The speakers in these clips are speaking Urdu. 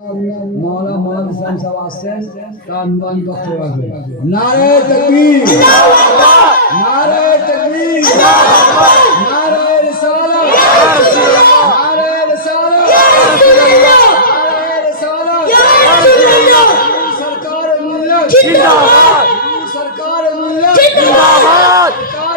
مولا مولانا اسلام صاحب আসছেন তার মান বক্তব্য রাখবেন নারে তাকবীর আল্লাহু আকবার নারে তাকবীর আল্লাহু আকবার নারে রিসালাত ইয়া রাসূলুল্লাহ নারে রিসালাত ইয়া রাসূলুল্লাহ নারে রিসালাত ইয়া রাসূলুল্লাহ সরকার মিল্লত জিন্দাবাদ সরকার মিল্লত জিন্দাবাদ সরকার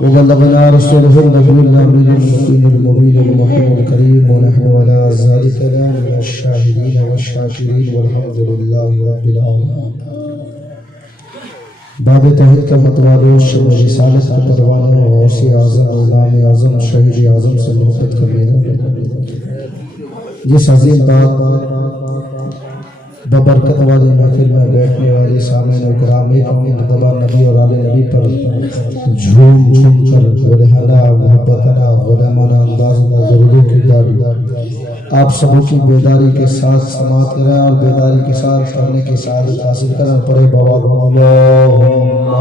وبلغنا رسوله النبي الأمين المبين المبين المحيي الكريم ونحن على ذلك من الشاهدين والشاكرين والحمد لله رب العالمين باب توحید کا متوالو شب رسالت کا پروانہ غوث اعظم امام اعظم شہید اعظم سے محبت کرنے جس عظیم بات ببرکت والی محفل میں بیٹھنے والی سامعین اکرام ایک مرتبہ نبی اور آل نبی پر جھوم جھوم کر ولہانہ محبتانہ غلامانہ انداز میں ضروروں کی داڑی آپ سبوں کی بیداری کے ساتھ سماعت کریں اور بیداری کے ساتھ کرنے کی سعادت حاصل کریں پڑے بواب اللہم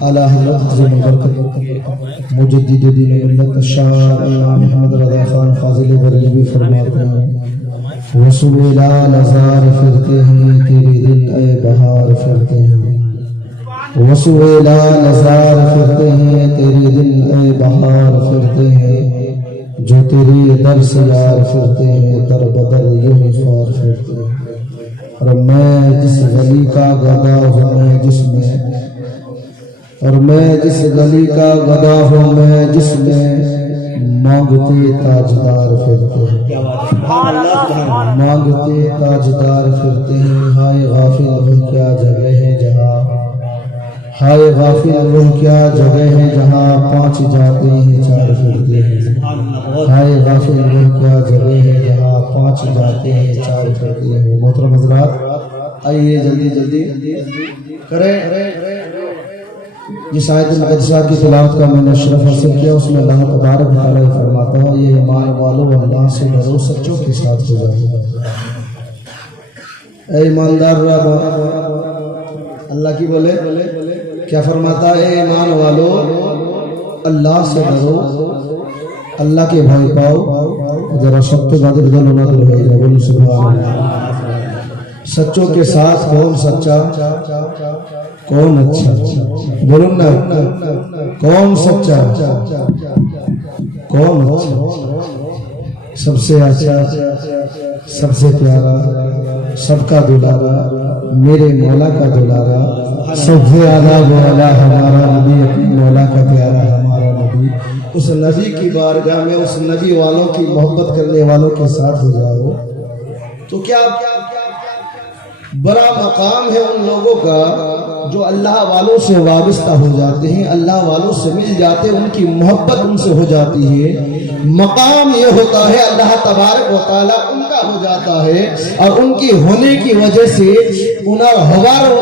اعلیٰ حضرت عظیم برکت مجدد دین ملت الشاہ امام محمد رضا خان فاضل بریلوی فرماتے ہیں وسویلا نظار پھرتے ہیں تیرے دن اے بہار پھرتے ہیں وسویلا نظار پھرتے ہیں تیرے دن اے بہار پھرتے ہیں جو تیرے در سے یار پھرتے ہیں در بدر یوں ہی خوار پھرتے ہیں اور میں جس گلی کا گدا ہوں میں جس میں اور میں جس گلی کا گدا ہوں میں جس میں مانگتے تاجدار پھرتے ہیں مانگتے تاجدار پھرتے ہیں ہائے غافل وہ کیا جگہ ہے جہاں ہائے غافل وہ کیا جگہ ہے جہاں پانچ جاتے ہیں چار پھرتے ہیں ہائے غافل وہ کیا جگہ ہے جہاں پانچ جاتے ہیں چار پھرتے ہیں محترم حضرات آئیے جلدی جلدی کریں جس آیت المقدسات کی تلاوت کا میں نے شرف حاصل کیا اس میں اللہ تبارک و تعالی فرماتا ہے یہ ایمان والو اللہ سے ڈرو سچوں کے ساتھ ہو جائے اے ایماندار رب اللہ کی بولے کیا فرماتا ہے اے ایمان والو اللہ سے ڈرو اللہ کے بھائی پاؤ ذرا سب تو بادر دل ہونا دل ہوئی جائے بولو سبحان اللہ سچوں کے ساتھ کون سچا کون اچھا بولو نا کون سچا کون اچھا سب سے اچھا سب سے پیارا سب کا دلارا میرے مولا کا دلارا سب سے اعلیٰ مولا ہمارا نبی اپنی مولا کا پیارا ہمارا نبی اس نبی کی بارگاہ میں اس نبی والوں کی محبت کرنے والوں کے ساتھ ہو جاؤ تو کیا بڑا مقام ہے ان لوگوں کا جو اللہ والوں سے وابستہ ہو جاتے ہیں اللہ والوں سے مل جاتے ہیں ان کی محبت ان سے ہو جاتی ہے مقام یہ ہوتا ہے اللہ تبارک و تعالی ان کا ہو جاتا ہے اور ان کی ہونے کی وجہ سے انہوں ہزاروں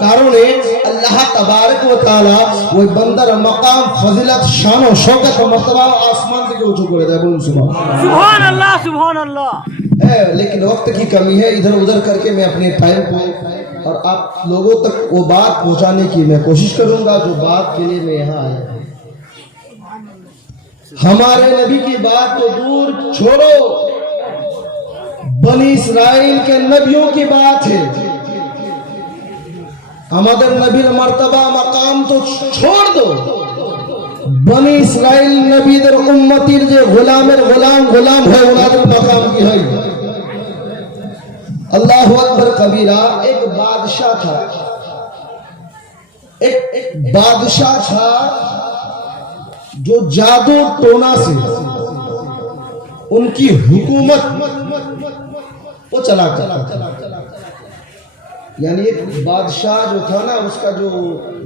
کاروں نے اللہ تبارک و تعالی وہ بندر مقام فضیلت شان و شوکت و مرتبہ آسمان سے جو کرے دے بولو سبحان اللہ سبحان اللہ ہے لیکن وقت کی کمی ہے، ادھر ادھر کر کے میں اپنے ٹائم کو اور آپ لوگوں تک وہ بات پہنچانے کی میں کوشش کروں گا جو بات کے لیے میں یہاں آیا ہوں۔ ہمارے نبی کی بات تو دور چھوڑو، بنی اسرائیل کے نبیوں کی بات ہے۔ ہمارے نبی مرتبہ مقام تو چھوڑ دو، بنی اسرائیل نبی در امتی جو غلام غلام ہے انادر مقام کی ہے۔ اللہ اکبر کبیرہ۔ ایک بادشاہ تھا، ایک بادشاہ تھا جو جادو ٹونا سے ان کی حکومت وہ چلا کرتا، یعنی ایک بادشاہ جو تھا نا، اس کا جو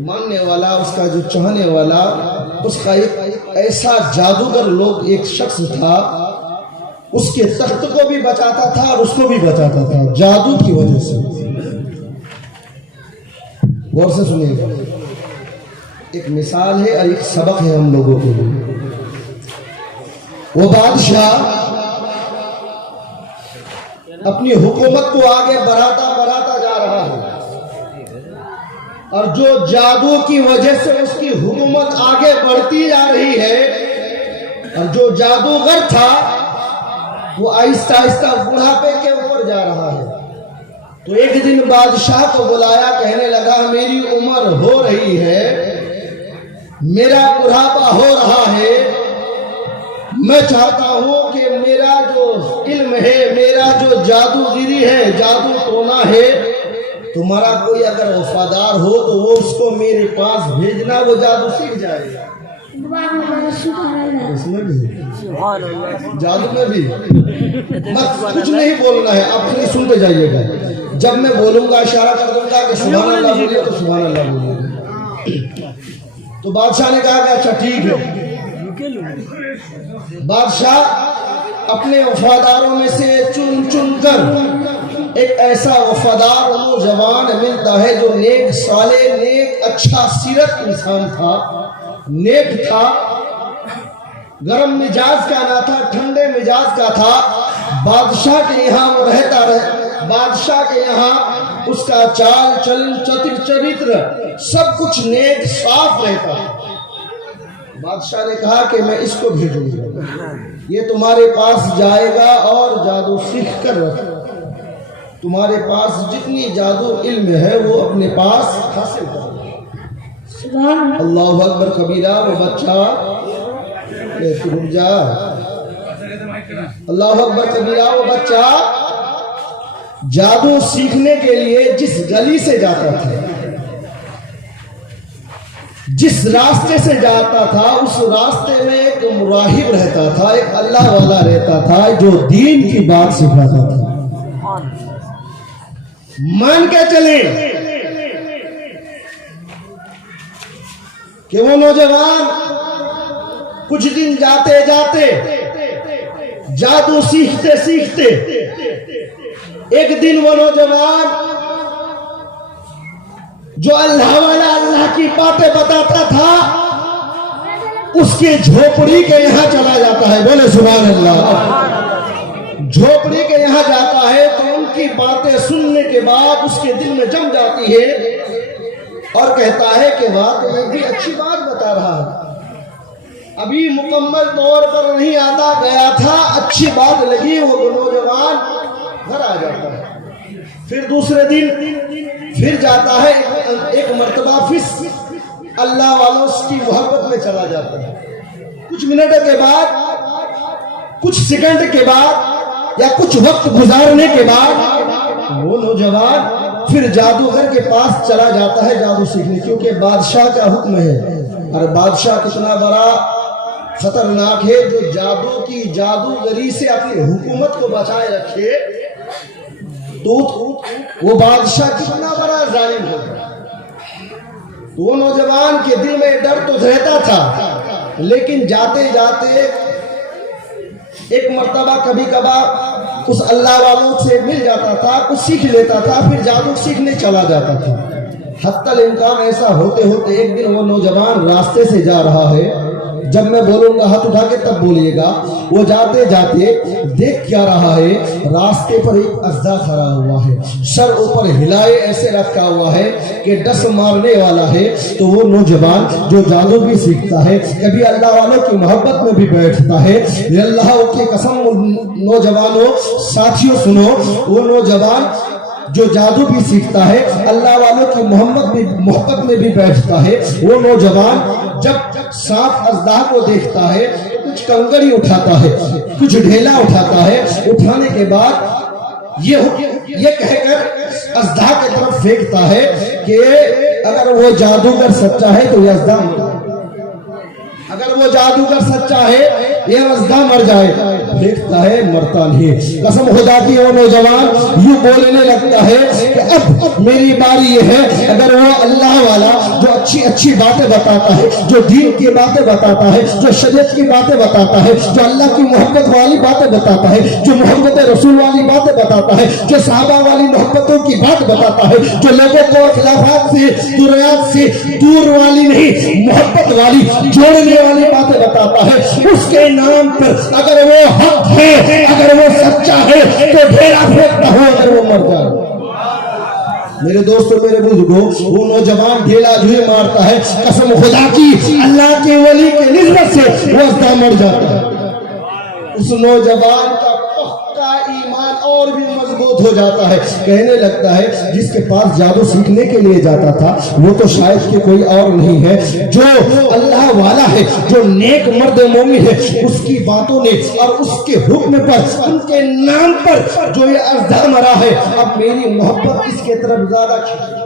ماننے والا، اس کا جو چاہنے والا، اس کا ایک ایسا جادوگر لوگ ایک شخص تھا، اس کے تخت کو بھی بچاتا تھا اور اس کو بھی بچاتا تھا جادو کی وجہ سے۔ غور سے سنیے گا، ایک مثال ہے اور ایک سبق ہے ہم لوگوں کے لیے۔ وہ بادشاہ اپنی حکومت کو آگے بڑھاتا جا رہا ہے، اور جو جادو کی وجہ سے اس کی حکومت آگے بڑھتی جا رہی ہے، اور جو جادوگر تھا وہ آہستہ آہستہ بڑھاپے کے اوپر جا رہا ہے۔ تو ایک دن بادشاہ کو بلایا، کہنے لگا میری عمر ہو رہی ہے، میرا بڑھاپا ہو رہا ہے، میں چاہتا ہوں کہ میرا جو علم ہے، میرا جو جادوگری ہے، جادو ٹونا ہے، تمہارا کوئی اگر وفادار ہو تو وہ اس کو میرے پاس بھیجنا، وہ جادو سیکھ جائے گا۔ اس میں بھی جادو میں بھی کچھ نہیں بولنا ہے، آپ خالی سنتے جائیے گا، جب میں بولوں گا اشارہ کر دوں گا کہ سبحان اللہ بولیے تو سبحان اللہ بولیے۔ تو بادشاہ نے کہا کہ اچھا ٹھیک ہے۔ بادشاہ اپنے وفاداروں میں سے چن کر ایک ایسا وفادار نوجوان ملتا ہے جو نیک صالح، نیک اچھا سیرت انسان تھا، نیک تھا، گرم مزاج کا نہ تھا، ٹھنڈے مزاج کا تھا۔ بادشاہ کے یہاں وہ رہتا رہے، بادشاہ کے یہاں اس کا چال چلن چرتر سب کچھ نیک صاف رہتا۔ بادشاہ نے کہا کہ میں اس کو بھیجوں گا، یہ تمہارے پاس جائے گا اور جادو سیکھ کر رکھے، تمہارے پاس جتنی جادو علم ہے وہ اپنے پاس حاصل کرو۔ اللہ اکبر کبیرہ۔ وہ بچہ رک جا، اللہ اکبر کبیرہ۔ وہ بچہ جادو سیکھنے کے لیے جس گلی سے جاتا تھا، جس راستے سے جاتا تھا، اس راستے میں ایک مراہب رہتا تھا، ایک اللہ والا رہتا تھا جو دین کی بات سکھاتا تھا۔ مان کے چلیں کہ وہ نوجوان کچھ دن جاتے جاتے جادو سیکھتے سیکھتے ایک دن وہ نوجوان جو اللہ والا اللہ کی باتیں بتاتا تھا اس کی جھوپڑی کے یہاں چلا جاتا ہے۔ بولے سبحان اللہ۔ جھوپڑی کے یہاں جاتا ہے تو ان کی باتیں سننے کے بعد اس کے دل میں جم جاتی ہے اور کہتا ہے کہ بات میں بھی اچھی بات بتا رہا ہے، ابھی مکمل طور پر نہیں آتا گیا تھا، اچھی بات لگی، وہ نوجوان گھر آ جاتا ہے۔ پھر دوسرے دن پھر جاتا ہے، ایک مرتبہ پھر اللہ والوں کی محبت میں چلا جاتا ہے۔ کچھ منٹ کے بعد، کچھ سیکنڈ کے بعد یا کچھ وقت گزارنے کے بعد وہ نوجوان پھر جادوگر کے پاس چلا جاتا ہے جادو سیکھنے، کیونکہ بادشاہ کا حکم ہے، اور بادشاہ کتنا بڑا خطرناک ہے جو جادو کی جادوگری سے اپنی حکومت کو بچائے رکھے، تو وہ بادشاہ کتنا بڑا ظالم ہوگا۔ وہ نوجوان کے دل میں ڈر تو رہتا تھا، لیکن جاتے جاتے ایک مرتبہ کبھی کبھار اس اللہ والوں سے مل جاتا تھا، کچھ سیکھ لیتا تھا، پھر جادو سیکھنے چلا جاتا تھا۔ حتی الامکان ایسا ہوتے ہوتے ایک دن وہ نوجوان راستے سے جا رہا ہے، جب میں بولوں گا ہاتھ اٹھا کے تب بولیے گا. وہ جاتے جاتے دیکھ کیا رہا ہے, راستے پر ایک اژدھا کھڑا ہوا ہے, سر اوپر ہلائے ایسے رکھا ہوا ہے کہ ڈس مارنے والا ہے. تو وہ نوجوان جو جادو بھی سیکھتا ہے, کبھی اللہ والوں کی محبت میں بھی بیٹھتا ہے. اللہ کی قسم نوجوانوں ساتھیوں سنو, وہ نوجوان جو جادو بھی سیکھتا ہے, اللہ والوں کی محبت میں بھی بیٹھتا ہے. وہ نوجوان جب سانپ اژدھا کو دیکھتا ہے کچھ کنکڑی اٹھاتا ہے, کچھ ڈھیلا اٹھاتا ہے. اٹھانے کے بعد یہ کہہ کر اژدھا کی طرف پھینکتا ہے کہ اگر وہ جادوگر سچا ہے تو یہ اژدھا مر جائے, اگر وہ جادوگر سچا ہے یہ اژدھا مر جائے. پھینکتا ہے, مرتا نہیں. قسم خدا کی وہ نوجوان یوں بولنے لگتا ہے کہ اب میری باری یہ ہے, اگر وہ اللہ والا جو اچھی باتیں بتاتا ہے, جو دین کی باتیں بتاتا ہے, جو شریعت کی باتیں بتاتا ہے, جو اللہ کی محبت والی باتیں بتاتا ہے, جو محبت رسول والی باتیں بتاتا ہے, جو صحابہ والی محبتوں کی بات بتاتا ہے, جو لوگوں کو خلافات سے دریات سے دور والی نہیں محبت والی جوڑنے والی باتیں بتاتا ہے, اس کے نام پر اگر وہ حق ہے, اگر وہ سچا ہے تو ڈھیرا پھینکتا ہو اگر وہ مر جائے. میرے دوستوں میرے بزرگوں, وہ نوجوان ڈھیلا جوئے مارتا ہے, قسم خدا کی اللہ کے ولی کے نسبت سے وہ اژدھا مر جاتا ہے. اس نوجوان کا پختہ ایمان اور بھی مضبوط ہو جاتا ہے. کہنے لگتا ہے جس کے پاس جادو سیکھنے کے لیے جاتا تھا وہ تو شاید کہ کوئی اور نہیں ہے, جو اللہ والا ہے, جو نیک مرد مومن ہے, اس کی باتوں نے اور اس کے حکم پر, ان کے نام پر جو یہ اژدھا مرا ہے, اب میری محبت اس کے طرف زیادہ کھینچ.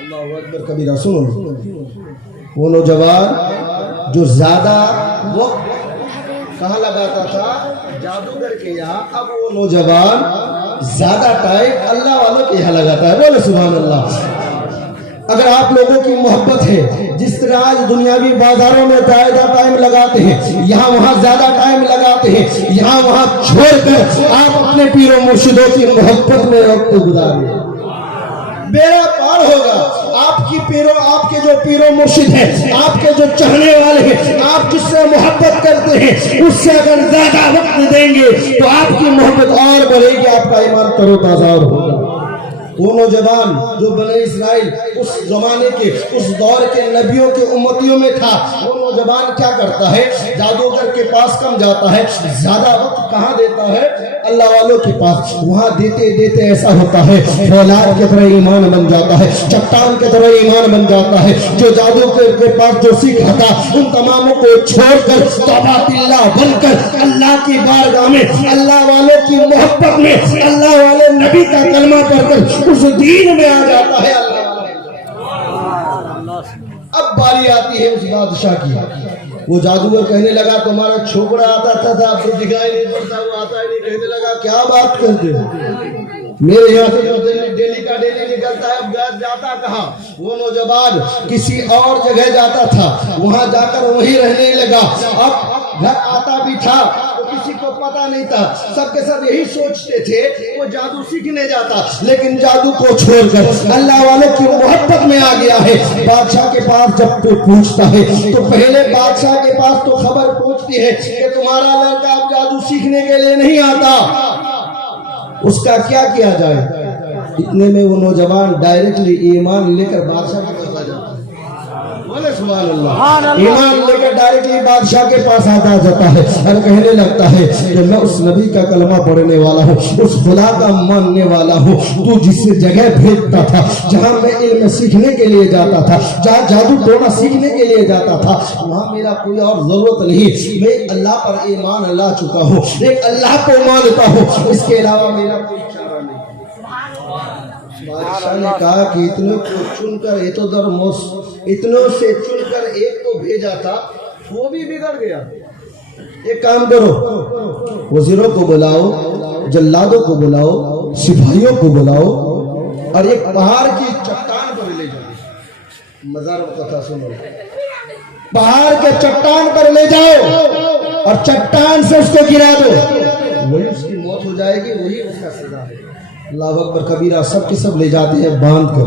اللہ اکبر کبیرہ. سنو, وہ نوجوان جو زیادہ وقت کہاں لگاتا تھا, جادوگر کے یہاں, اب وہ نوجوان زیادہ ٹائم اللہ والوں کے یہاں لگاتا ہے. بولے سبحان اللہ. اگر آپ لوگوں کی محبت ہے, جس طرح آج دنیاوی بازاروں میں زیادہ ٹائم لگاتے ہیں, یہاں وہاں زیادہ ٹائم لگاتے ہیں, یہاں وہاں چھوڑ کر آپ اپنے پیر و مرشدوں کی محبت میں وقت گزاریں, بیڑا پار ہوگا. آپ کے جو پیر و مرشد ہیں, آپ کے جو چاہنے والے ہیں, آپ جس سے محبت کرتے ہیں, اس سے اگر زیادہ وقت دیں گے تو آپ کی محبت اور بڑھے گی, آپ کا ایمان تر و تازہ ہوگا. وہ نوجوان جو بنی اسرائیل اس زمانے کے, اس دور کے نبیوں کے امتیوں میں تھا, وہ نوجوان کیا کرتا ہے, جادوگر کے پاس کم جاتا ہے, زیادہ وقت کہاں دیتا ہے, اللہ والوں کے پاس. وہاں دیتے دیتے ایسا ہوتا ہے فولاد کی طرح ایمان بن جاتا ہے, چٹان کی طرح ایمان بن جاتا ہے. جو جادوگر کے پاس جو سیکھا تھا ان تماموں کو چھوڑ کر توبۃ اللہ بن کر اللہ کی بارگاہ میں, اللہ والوں کی محبت میں, اللہ والے نبی کا کلمہ پڑھ کر اس دین میں آ جاتا ہے. اب باری آتی ہے اس بادشاہ کی. وہ جادوگر کہنے لگا تمہارا چھوکڑا آتا تھا, اب تو دکھائی نہیں پڑتا, وہ آتا ہی نہیں. کہنے لگا کیا بات کرتے ہو, میرے یہاں سے جو ڈیلی کا ڈیلی نکلتا ہے, اب جاتا کہاں. وہ نوجوان کسی اور جگہ جاتا تھا, وہاں جا کر وہیں رہنے لگا. اب گھر آتا بھی تھا تو کسی کو پتا نہیں تھا, سب کے سب یہی سوچتے تھے وہ جادو سیکھنے جاتا, لیکن جادو کو چھوڑ کر اللہ والوں کی محبت میں آ گیا ہے. بادشاہ کے پاس جب کوئی پوچھتا ہے تو پہلے بادشاہ کے پاس تو خبر پہنچتی ہے کہ تمہارا لڑکا اب جادو سیکھنے کے لیے نہیں آتا, اس کا کیا کیا جائے. اتنے میں وہ نوجوان ڈائریکٹلی ایمان لے کر بادشاہ کے پاس آ جاتا ہے. بولے سبحان اللہ. ایمان لے کر ڈائریکٹلی بادشاہ کے پاس آتا جاتا ہے اور کہنے لگتا ہے کہ میں اس نبی کا کلمہ پڑھنے والا ہوں, اس خدا کا ماننے والا ہوں. تو جس جگہ بھیجتا تھا, جہاں میں علم سیکھنے کے لیے جاتا تھا, جہاں جادو ٹونا سیکھنے کے لیے جاتا تھا, وہاں میرا کوئی اور ضرورت نہیں. میں اللہ پر ایمان لا چکا ہوں, ایک اللہ کو مانتا ہوں, اس کے علاوہ میرا کوئی چارہ نہیں. بادشاہ نے کہا کہ اتنوں کو چن کر, یہ تو درموس اتنوں سے چن کر ایک تو بھیجا تھا, وہ بھی بگڑ گیا. ایک کام کرو, وزیروں کو بلاؤ, جلادوں کو بلاؤ, سپاہیوں کو بلاؤ اور ایک پہاڑ کی چٹان پر لے جاؤ. مزار کتھا سنو, پہاڑ کے چٹان پر لے جاؤ اور چٹان سے اس کو گرا دو, وہی اس کی موت ہو جائے گی, وہی اس کا سزا ہے. اللہ اکبر کبیرہ. سب کے سب لے جاتے ہیں باندھ کر,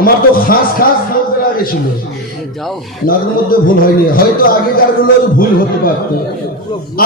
আমার তো খাস বলতে লাগেছিল, নাগর মধ্যে ভুল হয়নি, হয়তো আগেকার গুলো ভুল হতে পারতো,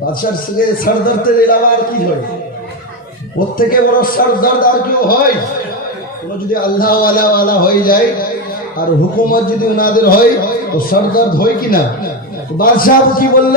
বাদশার সর দর্দের এলাকা আর কি হয়? ওর থেকে বড় সর দর্দ আর কেউ হয়? কোনো যদি আল্লাহ ওয়ালা হয়ে যায় আর হুকুমত যদি উনাদের হয় তো সর দর্দ হয় কি না? বাদশাহ কি বলল?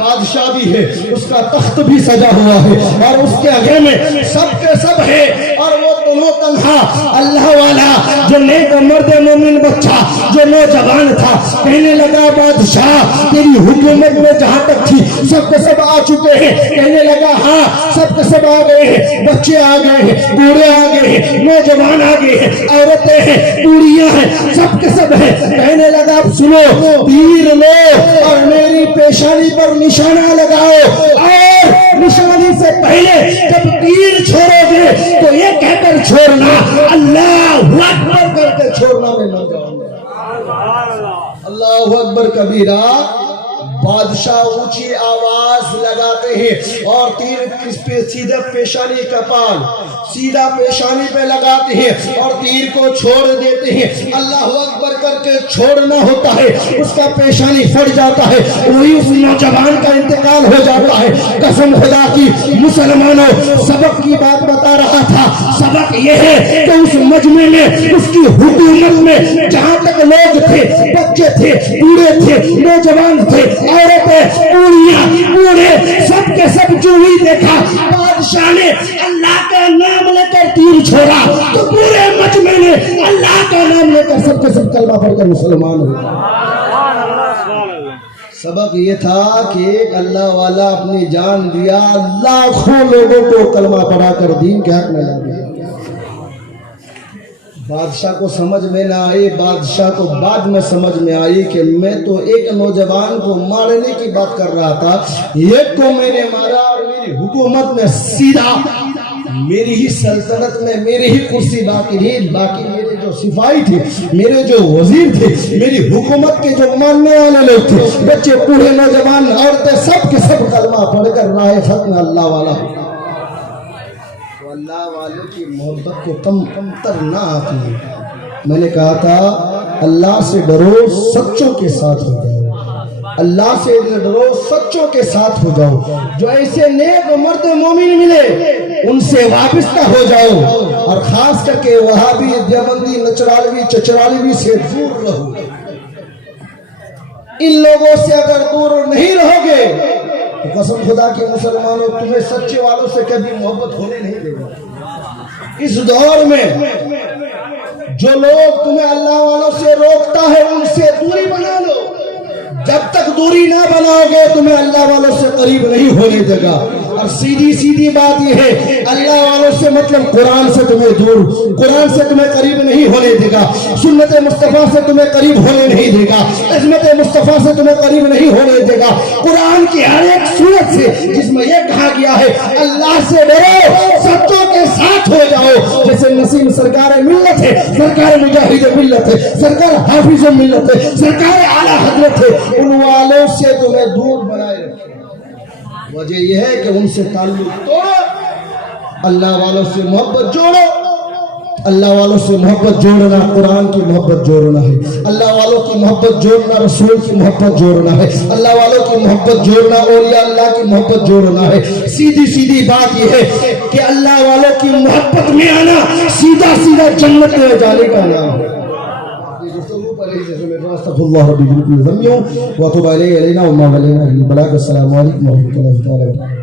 بادشاہ بھی ہے, اس کا تخت بھی سجا ہوا ہے, اور اس کے آگے میں سب کے سب ہے, اور وہ دونوں تنہا اللہ والا جو نیک مرد مومن بچہ جو نوجوان تھا کہنے لگا بادشاہ تیری حکومت میں جہاں تک تھی سب کے سب آ چکے ہیں. کہنے لگا ہاں سب کے سب آ گئے ہیں, بچے آ گئے ہیں, بوڑھے آ گئے ہیں, نوجوان آ گئے ہیں, عورتیں ہیں, بوڑھیاں ہیں, سب کے سب ہیں. کہنے لگا اب سنو, تیر لو اور میری پیشانی پر نشانہ لگاؤ, اور نشانی سے پہلے جب تیر چھوڑو گے تو یہ کہہ کر چھوڑنا اللہ اکبر کر کے چھوڑنا, میں نہ جاؤں گا. اللہ اکبر کبیرہ. بادشاہ اونچی آواز لگاتے ہیں اور تیر کس پہ سیدھا پیشانی کا پال سیدھا پیشانی پہ لگاتے ہیں اور تیر کو چھوڑ دیتے ہیں. اللہ اکبر کر کے چھوڑنا ہوتا ہے, اس کا پیشانی پھٹ جاتا ہے, وہی اس نوجوان کا انتقال ہو جاتا ہے. قسم خدا کی مسلمانوں, سبق کی بات بتا رہا تھا. سبق یہ ہے کہ اس مجمع میں اس کی حکومت میں جہاں تک لوگ تھے, بچے تھے, بوڑھے تھے, نوجوان تھے, عورتیں, بوڑھیاں, بوڑھے, سب کے سب جو ہی دیکھا بادشاہ نے اللہ کا نام لے کر تیر چھوڑا تو پورے مجمع نے اللہ کا نام لے کر سب کے سب کلمہ پڑھ کر مسلمان ہوئے. سبق یہ تھا کہ ایک اللہ والا اپنی جان دیا, لاکھوں لوگوں کو کلمہ پڑھا کر دین کے حق میں لا دیا. بادشاہ کو سمجھ میں نہ آئی, بادشاہ کو بعد میں سمجھ میں آئی کہ میں تو ایک نوجوان کو مارنے کی بات کر رہا تھا, ایک کو میں نے مارا اور میری حکومت میں سیدھا میری ہی سلطنت میں میری ہی کرسی باقی رہی. باقی میرے جو سپاہی تھے, میرے جو وزیر تھے, میری حکومت کے جو ماننے والے لوگ تھے, بچے, بوڑھے, نوجوان, عورتیں, سب کے سب کلمہ پڑھ کر راہ حق میں اللہ والا. اللہ والے کی محبت کو کم تر نہ آتی ہے. میں نے کہا تھا اللہ سے ڈرو, سچوں کے ساتھ ہو جاؤ. اللہ سے ڈرو, سچوں کے ساتھ ہو جاؤ. جو ایسے نیک مرد مومن ملے ان سے وابستہ ہو جاؤ, اور خاص کر کے وہابی, دیوبندی, نچرالوی, چچرالوی سے دور رہو. ان لوگوں سے اگر دور نہیں رہو گے تو قسم خدا کے مسلمانوں تمہیں سچے والوں سے کبھی محبت ہونے نہیں دے گا. اس دور میں جو لوگ تمہیں اللہ والوں سے روکتا ہے ان سے دوری بنا لو. جب تک دوری نہ بناؤ گے تمہیں اللہ والوں سے قریب نہیں ہونے دے گا. اور سیدھی بات یہ ہے, اللہ والوں سے مطلب قرآن سے تمہیں دور, قرآن سے تمہیں قریب نہیں ہونے دے گا, سنت مصطفیٰ سے تمہیں قریب ہونے نہیں دے گا, عظمت مصطفیٰ سے تمہیں قریب نہیں ہونے دے گا. قرآن کی ہر ایک سورت سے جس میں یہ کہا گیا ہے اللہ سے ڈرو, سچوں کے ساتھ ہو جاؤ. جیسے نسیم سرکار ملت ہے, سرکار مجاہد ملت ہے, سرکار حافظ ملت ہے, سرکار اعلیٰ حضرت ہے, ان والوں سے تمہیں دور بنائے رکھے. وجہ یہ ہے کہ ان سے تعلق توڑو, اللہ والوں سے محبت جوڑو. اللہ والوں سے محبت جوڑنا قرآن کی محبت جوڑنا ہے, اللہ والوں کی محبت جوڑنا رسول کی محبت جوڑنا ہے, اللہ والوں کی محبت جوڑنا اولیاء اللہ کی محبت جوڑنا ہے. سیدھی بات یہ ہے کہ اللہ والوں کی محبت میں آنا سیدھا جنت میں جانے کا نام ہے. استغفر الله ربي من كل ذنب وتوب عليه علينا وما علينا. السلام عليكم ورحمة الله تعالى وبركاته.